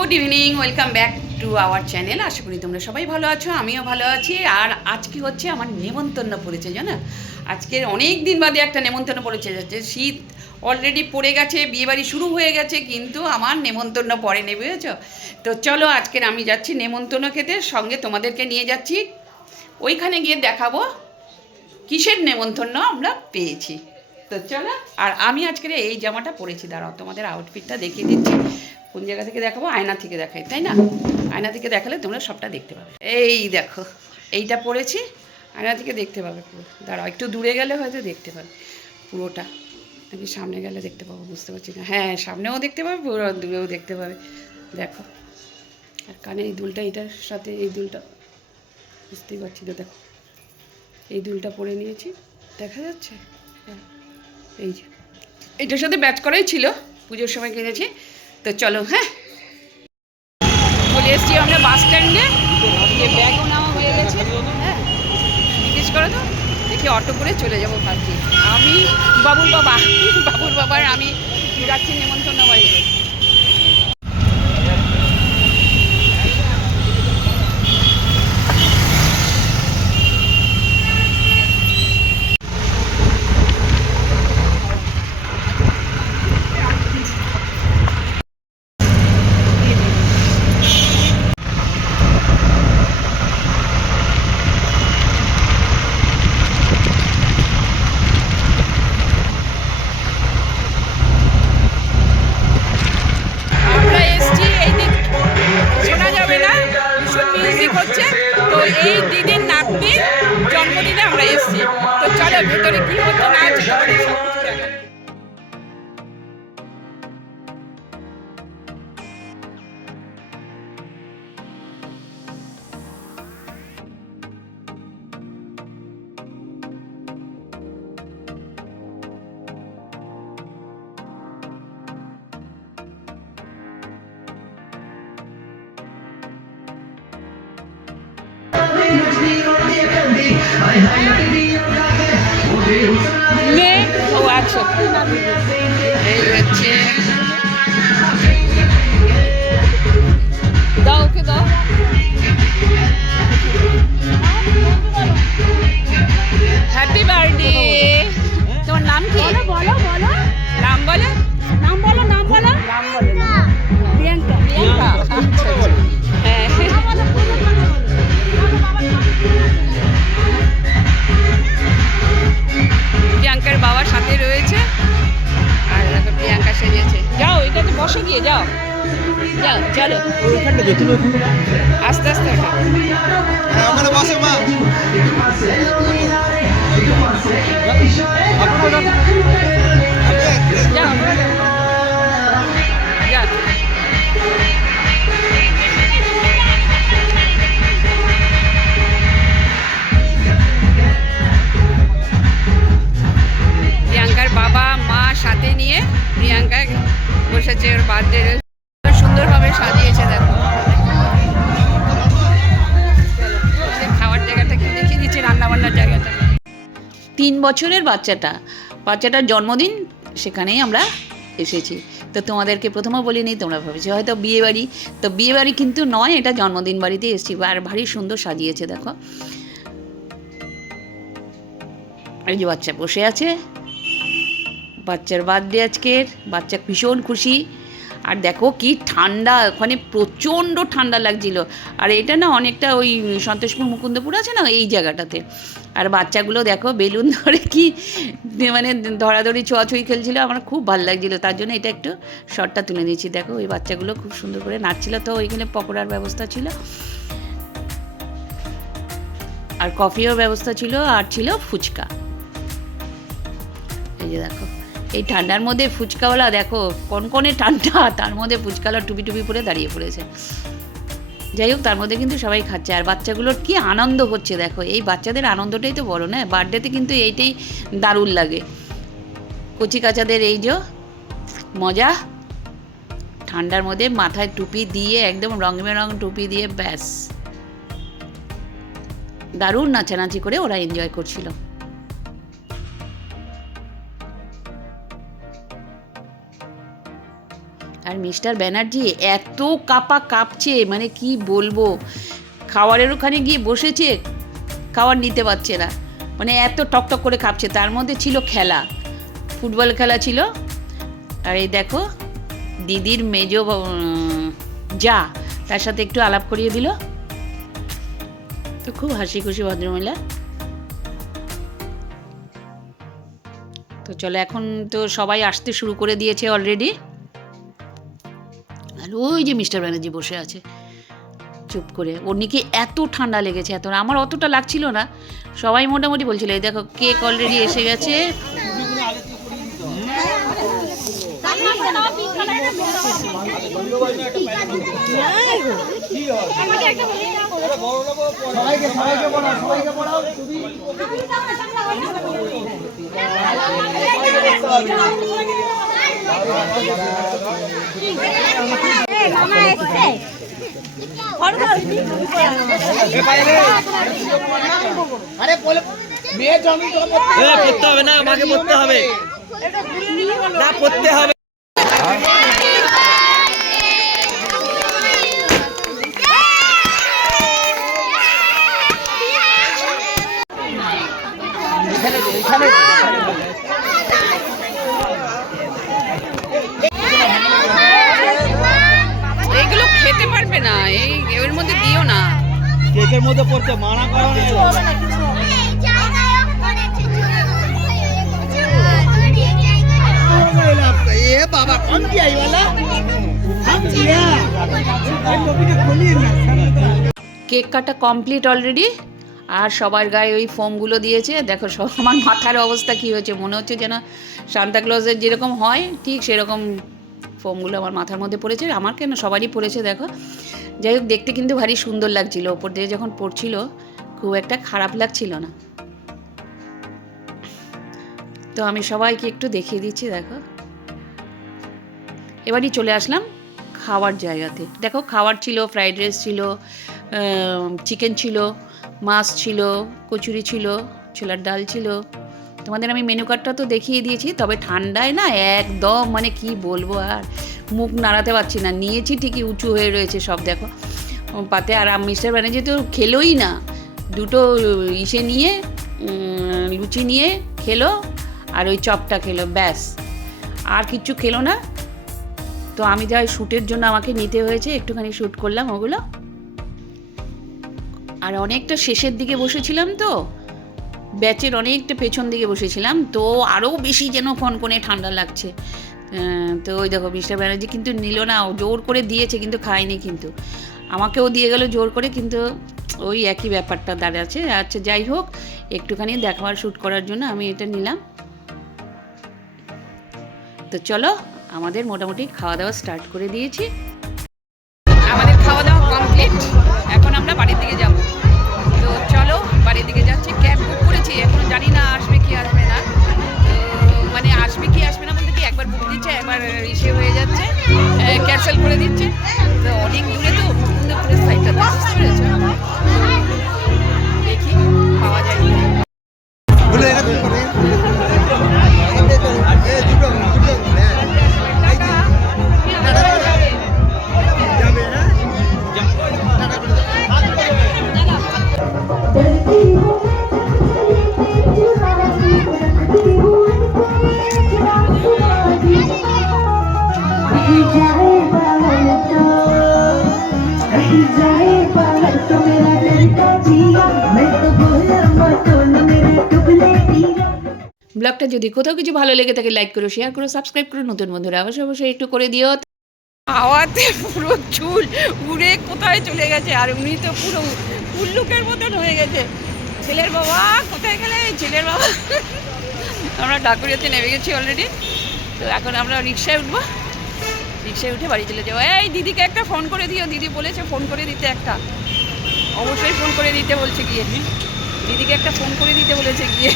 Good evening welcome back to our channel আশা করি তোমরা সবাই ভালো আছো, আমিও ভালো আছি। আর আজকে হচ্ছে? আমার নেমন্তন্ন পড়েছে, জানো? আজকের অনেক দিন বাদে একটা নেমন্তন্ন পড়েছে। যাচ্ছে, শীত অলরেডি পড়ে গেছে, বিয়েবাড়ি শুরু হয়ে গেছে, কিন্তু আমার নেমন্তন্ন পড়েনি, বুঝেছ? তো চলো, আজকের আমি যাচ্ছি নেমন্তন্ন খেতে, সঙ্গে তোমাদেরকে নিয়ে যাচ্ছি। ওইখানে গিয়ে দেখাবো কিসের নেমন্তন্ন আমরা পেয়েছি। তো চলো, আর আমি আজকের এই জামাটা পরেছি, দাঁড়াও, তোমাদের আউটফিটটা দেখিয়ে দিচ্ছি। কোন জায়গা থেকে দেখাবো? আয়না থেকে দেখাই, তাই না? আয়না থেকে দেখালে তোমরা সবটা দেখতে পাবে। এই দেখো, এইটা পড়েছি, আয়না থেকে দেখতে পাবে পুরো। দাঁড়াও, একটু দূরে গেলে হয়তো দেখতে পাবে পুরোটা। নাকি সামনে গেলে দেখতে পাবো, বুঝতে পারছি না। হ্যাঁ সামনেও দেখতে পাবে, পুরো দূরেও দেখতে পাবে। দেখো, আর কানে এই দুলটা, এটার সাথে এই দুলটা। বুঝতেই পারছি তো দেখো। এই দুলটা পরে নিয়েছি, দেখা যাচ্ছে? হ্যাঁ এই যে। এটার সাথে ব্যাচ করাই ছিল, পুজোর সময় কিনেছি। তো চলো হ্যাঁ? বলে এসছি আমরা বাস স্ট্যান্ডে। যে ব্যাগও নেওয়া হয়ে গেছে হ্যাঁ? জিজ্ঞেস করো তো, দেখি অটো করে চলে যাব ভাবছি। আমি বাবুর বাবা, বাবুর বাবার আমি যাচ্ছি নেমন্তন্ন বাড়িতে আমরা এসছি এই দিক শোনা যাবে না ভীষণ মিউজিক হচ্ছে তো এই দিদির নাতনির জন্মদিনে আমরা এসেছি। তো চলো ভেতরে কি হচ্ছে না এই হচ্ছে দাও ওকে দাও হ্যাপি বার্থডে তোমার নাম কি? বলো বলো বলো। নাম বলো। নাম বলো ওইখানটা যেতে হবে। আস্তে আস্তে আমার হ্যাঁ বসে মা। আপনারা তিন বছরের বাচ্চাটা। বাচ্চাটার জন্মদিন সেখানেই আমরা এসেছি। তো তোমাদেরকে প্রথমে বলিনি, তোমরা ভাবেছো হয়তো বিয়ে বাড়ি তো বিয়ে বাড়ি কিন্তু নয়, এটা জন্মদিন বাড়িতে এসেছি আর ভারী সুন্দর সাজিয়েছে, দেখো। এই যে বাচ্চা বসে আছে। বাচ্চার বার্থডে আজকের বাচ্চা ভীষণ খুশি। আর দেখো কি ঠান্ডা, ওখানে প্রচণ্ড ঠান্ডা লাগছিল। আর এটা না অনেকটা ওই সন্তোষপুর, মুকুন্দপুর আছে না, এই জায়গাটাতে। আর বাচ্চাগুলো দেখো, বেলুন ধরে কি মানে ধরাধরি ছোঁয়াছুঁই খেলছিল, আমার খুব ভালো লাগছিল। তার জন্য এটা একটু শর্টটা তুলে নিয়েছি। দেখো, ওই বাচ্চাগুলো খুব সুন্দর করে নাচছিল। তো ওইখানে পকোড়ার ব্যবস্থা ছিল। আর কফিও ব্যবস্থা ছিল, আর ছিল ফুচকা। এই যে দেখো, এই ঠান্ডার মধ্যে ফুচকাওয়ালা দেখো, কনকনে ঠান্ডা, তার মধ্যে ফুচকাওয়ালা টুপি টুপি পরে দাঁড়িয়ে পড়েছে। যাই হোক, তার মধ্যে কিন্তু সবাই খাচ্ছে। আর বাচ্চাগুলোর কি আনন্দ হচ্ছে দেখো। এই বাচ্চাদের আনন্দটাই তো বড় না? বার্থডেতে কিন্তু এইটাই দারুণ লাগে। কচি কাচাদের এই যে মজা, ঠান্ডার মধ্যে মাথায় টুপি দিয়ে, একদম রং বেরং টুপি দিয়ে, ব্যাস। দারুণ নাচানাচি করে ওরা এনজয় করছিল। আর মিস্টার ব্যানার্জি এত কাপা কাঁপছে মানে কি বলব? খাওয়ারের ওখানে গিয়ে বসেছে, খাবার নিতে পারছে না। মানে এত টকটক করে কাঁপছে, তার মধ্যে ছিল খেলা। ফুটবল খেলা ছিল। আর এই দেখো, দিদির মেজ যা, তার সাথে একটু আলাপ করিয়ে দিল। তো খুব হাসি খুশি ভদ্রমহিলা। তো চলো, এখন তো সবাই আসতে শুরু করে দিয়েছে অলরেডি আর ওই যে মিস্টার ব্যানার্জি বসে আছে। চুপ করে। ওর নাকি এত ঠান্ডা লেগেছে এত আমার অতটা লাগছিল না। সবাই মোটামুটি বলছিল, এই দেখো, কেক অলরেডি এসে গেছে। সবাইকে পড়তে হবে না আমাকে পড়তে হবে। না পড়তে হবে। এইগুলো না এই এর মধ্যে দিও না। কেকের মধ্যে পড়তে মানা করা কেক কাটা কমপ্লিট অলরেডি আর সবার গায়ে ওই ফোমগুলো দিয়েছে। দেখো সব আমার মাথার অবস্থা কী হয়েছে মনে হচ্ছে যেন সান্তাক্লজের যেরকম হয় ঠিক সেরকম ফোমগুলো আমার মাথার মধ্যে পড়েছে, আমার কেন সবারই পড়েছে দেখো। যাই হোক, দেখতে কিন্তু ভারী সুন্দর লাগছিল, ওপর দিয়ে যখন পড়ছিল, খুব একটা খারাপ লাগছিল না। তো আমি সবাইকে একটু দেখিয়ে দিচ্ছি, দেখো। এবারই চলে আসলাম খাওয়ার জায়গাতে। দেখো, খাওয়ার ছিল, ফ্রাইড রাইস ছিল চিকেন ছিল, মাছ ছিল, কচুরি ছিল, ছোলার ডাল ছিল। তোমাদের আমি মেনু কার্ডটা তো দেখিয়ে দিয়েছি, তবে ঠান্ডায় না একদম মানে কি বলব আর, মুখ নাড়াতে পারছি না, নিয়েছি ঠিকই উঁচু হয়ে রয়েছে সব, দেখো। পাতে আর মিস্টার ব্যানার্জি তো খেলোই না, দুটো ইসে নিয়ে লুচি নিয়ে খেলো, আর ওই চপটা খেলো, ব্যাস। আর কিচ্ছু খেলো না। তো আমি যা শ্যুটের জন্য আমাকে নিতে হয়েছে, একটুখানি শ্যুট করলাম ওগুলো। আর অনেকটা শেষের দিকে বসেছিলাম তো ব্যাচের অনেকটা পেছন দিকে বসেছিলাম, তো আরও বেশি যেন কনকনে ঠান্ডা লাগছে। তো ওই দেখো মিস্টার ব্যানার্জি কিন্তু নিল না, ও জোর করে দিয়েছে কিন্তু খায়নি কিন্তু। আমাকেও দিয়ে গেল জোর করে কিন্তু ওই একই ব্যাপারটা দাঁড়াচ্ছে আচ্ছা যাই হোক, একটুখানি দেখাবার, শ্যুট করার জন্য আমি এটা নিলাম। তো চলো, আমাদের মোটামুটি খাওয়া দাওয়া স্টার্ট করে দিয়েছি। ইসে হয়ে যাচ্ছে। ক্যান্সেল করে দিচ্ছে। তো অনেক দূরে তো মুকুন্দপুরের সাইডটা বুঝতে দেখি, পাওয়া যায় ব্লগটা যদি কোথাও কিছু ভালো লেগে থাকে লাইক করো শেয়ার করো সাবস্ক্রাইব করো, নতুন বন্ধুরা অবশ্যই অবশ্যই একটু করে দিও। হাওয়াতে পুরো চুল উড়ে কোথায় চলে গেছে? আর উনি তো পুরো উল্লুকের মতন হয়ে গেছে। ছেলের বাবা, কোথায় গেলে? ছেলের বাবা। আমরা ডাকুরিয়াতে নেমে গেছি অলরেডি তো এখন আমরা রিক্সায় উঠবো। রিক্সায় উঠে বাড়ি চলে যাব। এই দিদিকে একটা ফোন করে দিও। দিদি বলেছে ফোন করে দিতে একটা। অবশ্যই ফোন করে দিতে বলছে গিয়ে। দিদিকে একটা ফোন করে দিতে বলেছে গিয়ে।